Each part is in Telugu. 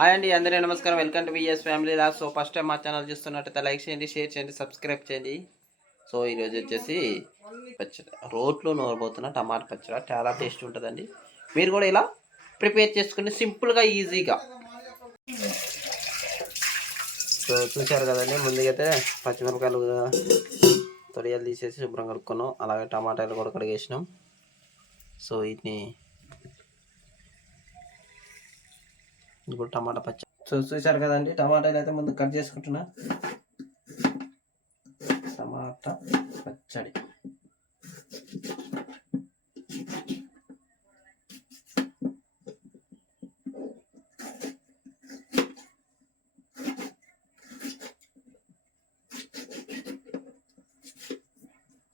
హాయ్ అండి, అందరికీ నమస్కారం. Welcome to VS family vlog. So first time మా ఛానల్ చూస్తున్నట్టయితే లైక్ చేయండి, షేర్ చేయండి, సబ్స్క్రైబ్ చేయండి. సో ఈరోజు వచ్చేసి పచ్చడి, రోట్లో నూరబోతున్న టమాటా పచ్చడి చాలా టేస్ట్ ఉంటుందండి. మీరు కూడా ఇలా ప్రిపేర్ చేసుకుని సింపుల్గా ఈజీగా. సో చూశారు కదండి, ముందుకైతే పచ్చిమిరపకాయలు తొడియాలు తీసేసి శుభ్రం కడుక్కున్నాం. అలాగే టమాటాలు కూడా కడిగేసినాం. సో వీటిని ఇప్పుడు టమాటా పచ్చడి చూసారు కదండి. టమాటాలు అయితే ముందు కట్ చేసుకుంటున్నా. టమాటా పచ్చడి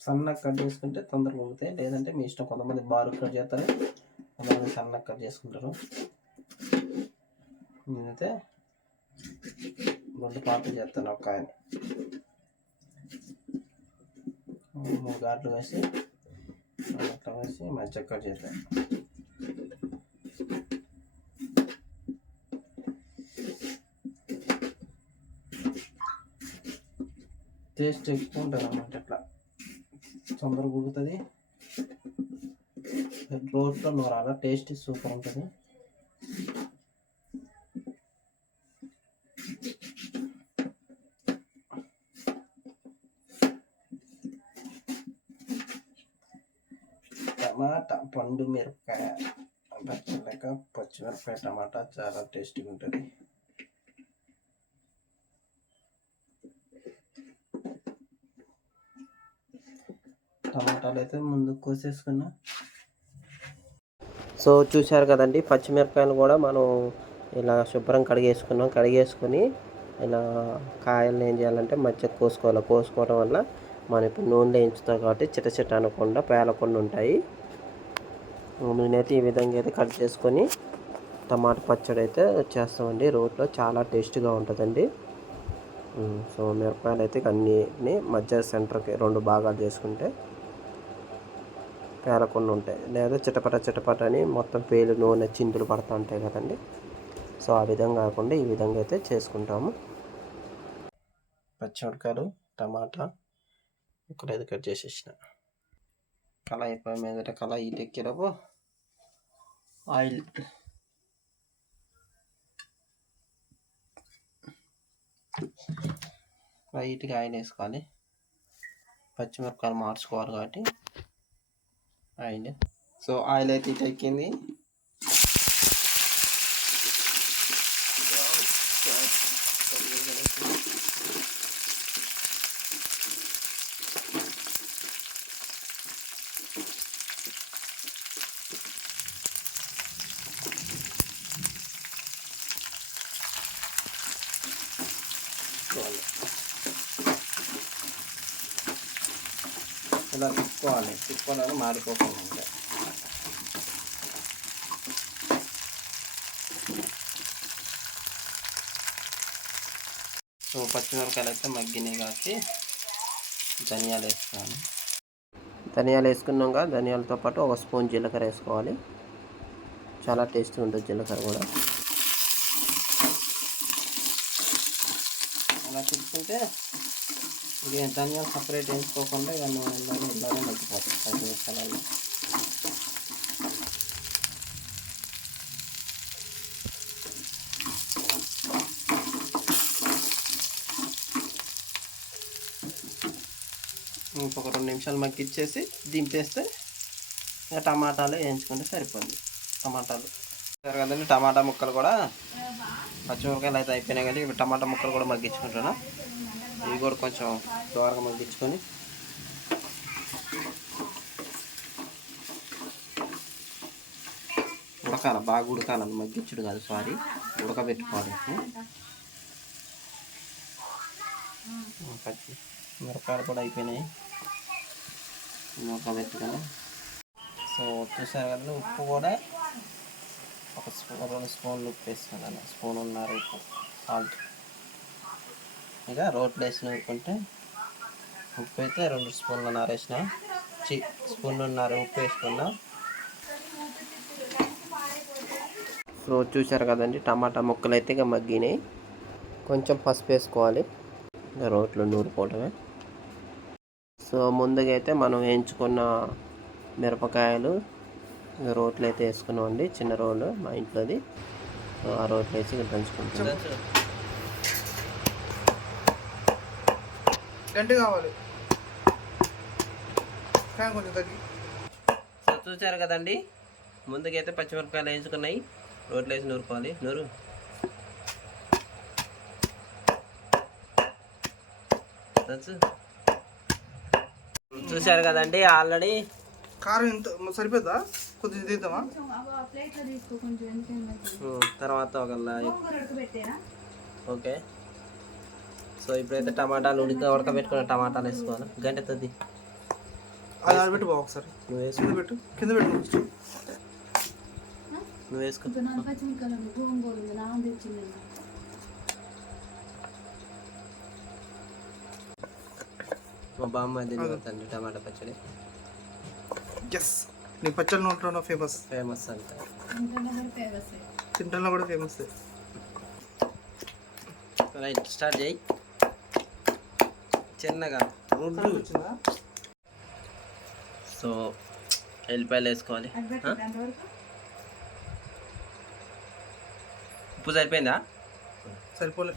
సన్నగా కట్ చేసుకుంటే తొందరగా ఉడుతాయి, లేదంటే మీ ఇష్టం. కొంతమంది బారు కట్ చేస్తారు, కొంతమంది సన్నగా కట్ చేసుకుంటారు. నేనైతే రెండు పాటలు చేస్తాను. ఒక ఆయన 3 ఘాట్లు వేసి అట్లా వేసి మంచిగా కట్ చేస్తాను. టేస్ట్ ఎక్కువ ఉంటుంది అన్నమాట. ఇట్లా తొందరగా ఉడుకుతుంది. రోట్లో నూరాల టేస్ట్ సూపర్ ఉంటుంది. టమాటా పండు మిరపకాయ పచ్చలేక పచ్చిమిరపకాయ టమాటా చాలా టేస్టీగా ఉంటుంది. టమాటాలు అయితే ముందు కోసేసుకున్నా. సో చూశారు కదండి, పచ్చిమిరపకాయలు కూడా మనం ఇలా శుభ్రం కడిగేసుకొని ఇలా కాయలను ఏం చేయాలంటే మధ్య కోసుకోవడం వల్ల మనం ఇప్పుడు నూనెలో వేయించుతాం కాబట్టి చిట అనకుండా పేలకుండా ఉంటాయి. నేనైతే ఈ విధంగా అయితే కట్ చేసుకొని టమాటా పచ్చడి అయితే చేస్తామండి. రోట్లో చాలా టేస్ట్గా ఉంటుందండి. సో మిరపకాయలు అయితే అన్నిటిని మధ్య సెంటర్కి 2 భాగాలు చేసుకుంటే పేలకుండా ఉంటాయి. లేదా చిటపట అని మొత్తం పేలు నూనె చిందులు పడుతూ ఉంటాయి కదండి. సో ఆ విధంగా కాకుండా ఈ విధంగా అయితే చేసుకుంటాము. పచ్చిమిరపకాయలు టమాటా ముక్కలు కట్ చేసేసిన. కళాయి అయిపోయి మీద కళాయి ఇటెక్కిరపు ఆయిల్ లైట్గా ఆయిల్ వేసుకోవాలి. పచ్చిమిరపకాయలు మార్చుకోవాలి కాబట్టి ఆయిల్. సో ఆయిల్ అయితే ఇటెక్కింది. ఇలా తిప్పుకోవాలని మాడిపోకుండా ఉంటాయి. సో పచ్చిమిరపకాయలు అయితే మగ్గినాయి కాబట్టి ధనియాలు వేసుకోవాలి. ధనియాలు వేసుకున్నాక ధనియాలతో పాటు 1 స్పూన్ జీలకర్ర వేసుకోవాలి. చాలా టేస్ట్గా ఉంటుంది జీలకర్ర కూడా. అలా తిప్పుకుంటే ఇది ధనియాలు సపరేట్ వేసుకోకుండా ఇలానే మగ్గిపోతాయి పచ్చిమిరపకాయలు. ఇంకొక 2 నిమిషాలు మగ్గిచ్చేసి దింపేస్తే ఇక టమాటాలు వేయించుకుంటే సరిపోద్ది. టమాటాలు కదండి, టమాటా ముక్కలు కూడా పచ్చిమిరపకాయలు అయితే అయిపోయినాయి కానీ ఇప్పుడు టమాటా ముక్కలు కూడా మగ్గించుకుంటున్నా. ఇవి కూడా కొంచెం దూరంగా మగ్గించుకొని ఉడకాలి, బాగా ఉడకాలి. మగ్గించుడు కాదు, సారీ, ఉడకబెట్టుకోవాలి. పచ్చి మిరపకాయలు కూడా అయిపోయినాయి, ఉడకబెట్టుకొని. సో చూసారు కదా, ఉప్పు కూడా 2 స్పూన్లు ఉప్పు వేసుకున్నాను. 1.5 స్పూన్ ఉప్పు, సాల్ట్. ఇక రోట్లో వేసి నూరుకుంటే ఉప్పు అయితే 2 స్పూన్లున్నర వేసిన, స్పూన్లున్నర ఉప్పు వేసుకున్నా. సో చూసారు కదండి, టమాటా ముక్కలు అయితే ఇక మగ్గినాయి. కొంచెం పసుపు వేసుకోవాలి, ఇంకా రోట్లో నూరుకోవడమే. సో ముందుగా అయితే మనం వేయించుకున్న మిరపకాయలు రోట్లో అయితే వేసుకున్నామండి, చిన్న రోలు మా ఇంట్లోది. సో ఆ రోట్లో వేసి దంచుకుంటాం. గంట కావాలి కొంచెం తగ్గి. సో చూసారు కదండి, ముందుకైతే పచ్చిమిరపకాయలు వేయించుకున్నాయి, రోట్లో వేసి నూరుకోవాలి. చూసారు కదండి, ఆల్రెడీ కారం ఇంత సరిపోద్దా? కొంచెం తీద్దామా? తర్వాత ఒక ఓకే. సో ఇప్పుడైతే టమాటాలు ఉడకబెట్టుకున్న టమాటాలు వేసుకోవాలి. గంట తది అది ఆడబెట్టు బాగా ఒకసారి. నువ్వు వేసుకుని పెట్టు, కింద పెట్టు. నువ్వు వేసుకో. మా బామ్మ తిండి టమాటా పచ్చడి. ఎస్, నీ పచ్చడి నోట్లో ఫేమస్ అంట, తింటాలో కూడా ఫేమస్. రైట్, స్టార్ట్ చేయి. చిన్నగా సో ఎల్లిపాయలు వేసుకోవాలి. ఉప్పు సరిపోయిందా? సరిపోలే.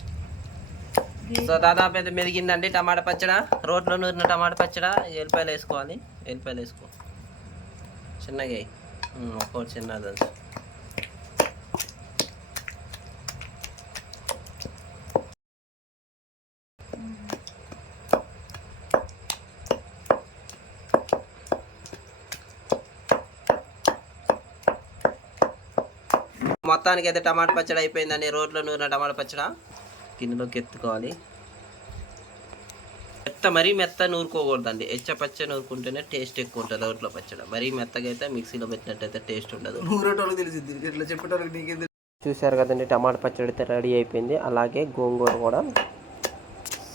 సో దాదాపు అయితే మెరిగిందండి టమాటా పచ్చడ. రోట్లో నూరిన టమాటా పచ్చడ. ఎల్లిపాయలు వేసుకోవాలి. ఎల్లిపాయలు వేసుకో, చిన్నగా ఒక్కొక్కటి చిన్నది. మొత్తానికి అయితే టమాటా పచ్చడి అయిపోయిందండి. రోట్లో నూరిన టమాటా పచ్చడి గిన్నెలోకి ఎత్తుకోవాలి. మరీ మెత్త నూరుకోకూడదండి, పచ్చ నూరుకుంటేనే టేస్ట్ ఎక్కువ ఉంటుంది రోట్లో పచ్చడి. మరీ మెత్తగా అయితే మిక్సీలో పెట్టినట్టయితే టేస్ట్ ఉండదు. చూసారు కదండి, టమాటా పచ్చడి అయితే రెడీ అయిపోయింది. అలాగే గోంగూర కూడా.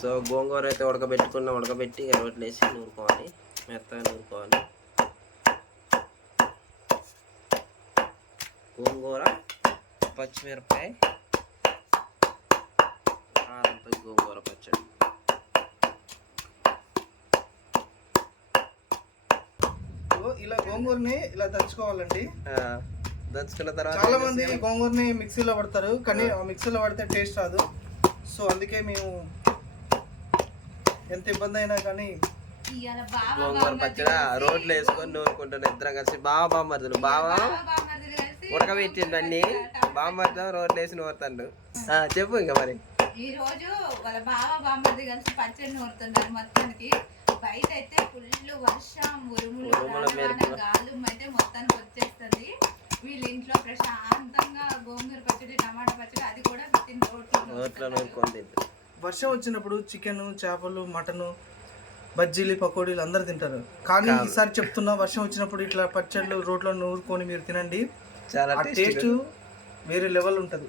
సో గోంగూర అయితే ఉడకబెట్టి రోట్లో వేసి నూరుకోవాలి, మెత్తగా నూరుకోవాలి. గోంగూర, పచ్చిమిరపకాయ, కారంతో గోంగూర పచ్చడి. ఇలా గోంగూరని ఇలా దంచుకోవాలండి. దంచుకున్న తర్వాత చాలా మంది గోంగూరని మిక్సీలో పడతారు, కానీ మిక్సీలో పడితే టేస్ట్ రాదు. సో అందుకే మేము ఎంత ఇబ్బంది అయినా కానీ గోంగూర పచ్చడి రోడ్లు వేసుకొని నూరుకుంటున్నాం ఇద్దరం కలిసి. బామ్మర్దులు ఉడకబెట్టిండు అన్ని. బామ్మర్దం రోడ్లు వేసి నూరుతాడు. చెప్పు ఇంకా మరి. ఈ రోజు వాళ్ళ బామ్మర్ది కలిసి పచ్చడి నూరుతున్నారు. మొత్తానికి బయట అయితే ఫుల్ వర్షం, ఉరుములు, గాలు అయితే మొత్తానికి వచ్చేస్తుంది. వీళ్ళ ఇంట్లో ప్రశాంతంగా గోంగూర పచ్చడి, టమాటా పచ్చడి, అది కూడా రోట్లో నూరుకొని. వర్షం వచ్చినప్పుడు చికెన్, చేపలు, మటన్, బజ్జీలు, పకోడీలు అందరు తింటారు. కానీ ఈసారి చెప్తున్నా, వర్షం వచ్చినప్పుడు ఇట్లా పచ్చళ్ళు రోట్లో నూరుకొని మీరు తినండి. చాలా టేస్ట్ వేరే లెవెల్ ఉంటుంది.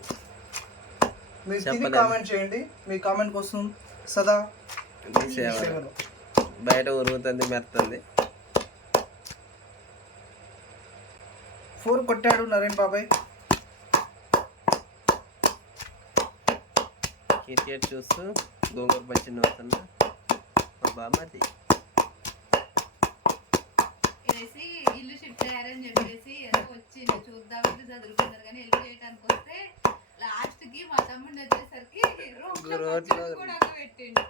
మీరు తిని కామెంట్ చేయండి. మీ కామెంట్ కోసం సదా బయట ఉరుగుతుంది, మెరుతుంది. 4 కొట్టాడు నరేన్ బాబాయ్. క్రికెట్ చూస్తూ గోంగూర పచ్చడి నూరుతున్నా మా బామ్మది. ఇల్లు షిఫ్ట్ అయ్యారని చెప్పేసి ఏదో వచ్చి చూద్దామంటే చదువుకుంటారు, కానీ ఇల్లు చేయడానికి వస్తే లాస్ట్ కి మా తమ్ముడు వచ్చేసరికి పెట్టిండు.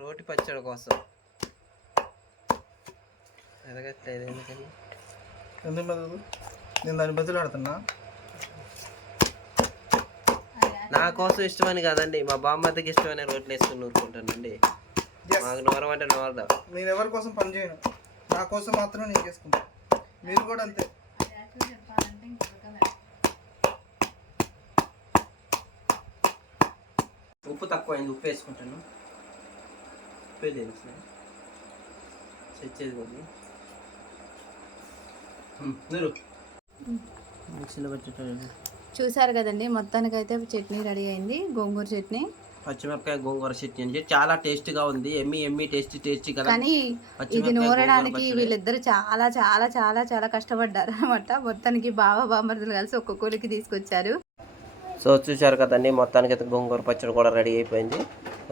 రోటి పచ్చడి కోసం ఎదగట్లేదు. ఎందుకని నేను దాన్ని బదులాడుతున్నా. నా కోసం ఇష్టమని కాదండి, మా బామ్మకి ఇష్టమని రోట్లు వేసుకుని నూరుకుంటానండి. మాకు నూరం అంటే నూరదా. నేను ఎవరి కోసం పని చేయను, నా కోసం మాత్రం నేను చేసుకుంటా. మీరు కూడా అంతే. ఉప్పు తక్కువైంది, ఉప్పు వేసుకుంటాను. ఉప్పు తెలుసు తెచ్చేది కొద్ది మిక్సీలో పెట్టేటండి. చూసారు కదండి, మొత్తానికైతే చట్నీ రెడీ అయింది, గోంగూర చట్నీ. పచ్చిమిరపకాయ గోంగూర చట్నీ అంటే చాలా టేస్ట్గా ఉంది. ఎమ్మి టేస్టీ కదా. కానీ ఇది నూరడానికి వీళ్ళిద్దరు చాలా చాలా చాలా చాలా కష్టపడ్డారు అనమాట. మొత్తానికి బావ బామ్మర్దులు కలిసి ఒక్కొక్కరికి తీసుకొచ్చారు. సో చూసారు కదండి, మొత్తానికి అయితే గోంగూర పచ్చడి కూడా రెడీ అయిపోయింది.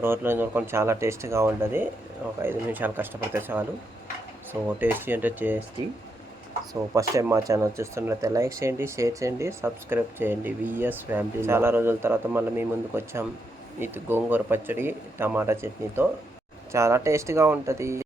రోట్లో నూరుకొని చాలా టేస్ట్గా ఉంటుంది. ఒక 5 నిమిషాలు కష్టపడితే చాలు. సో టేస్టీ అంటే టేస్టీ. సో ఫస్ట్ టైం మా ఛానల్ చూస్తున్నట్లయితే లైక్ చేయండి, షేర్ చేయండి, సబ్స్క్రైబ్ చేయండి. VS family. చాలా రోజుల తర్వాత మళ్ళీ మీ ముందుకు వచ్చాం. ఇది గోంగూర పచ్చడి టమాటా చట్నీతో చాలా టేస్ట్గా ఉంటుంది.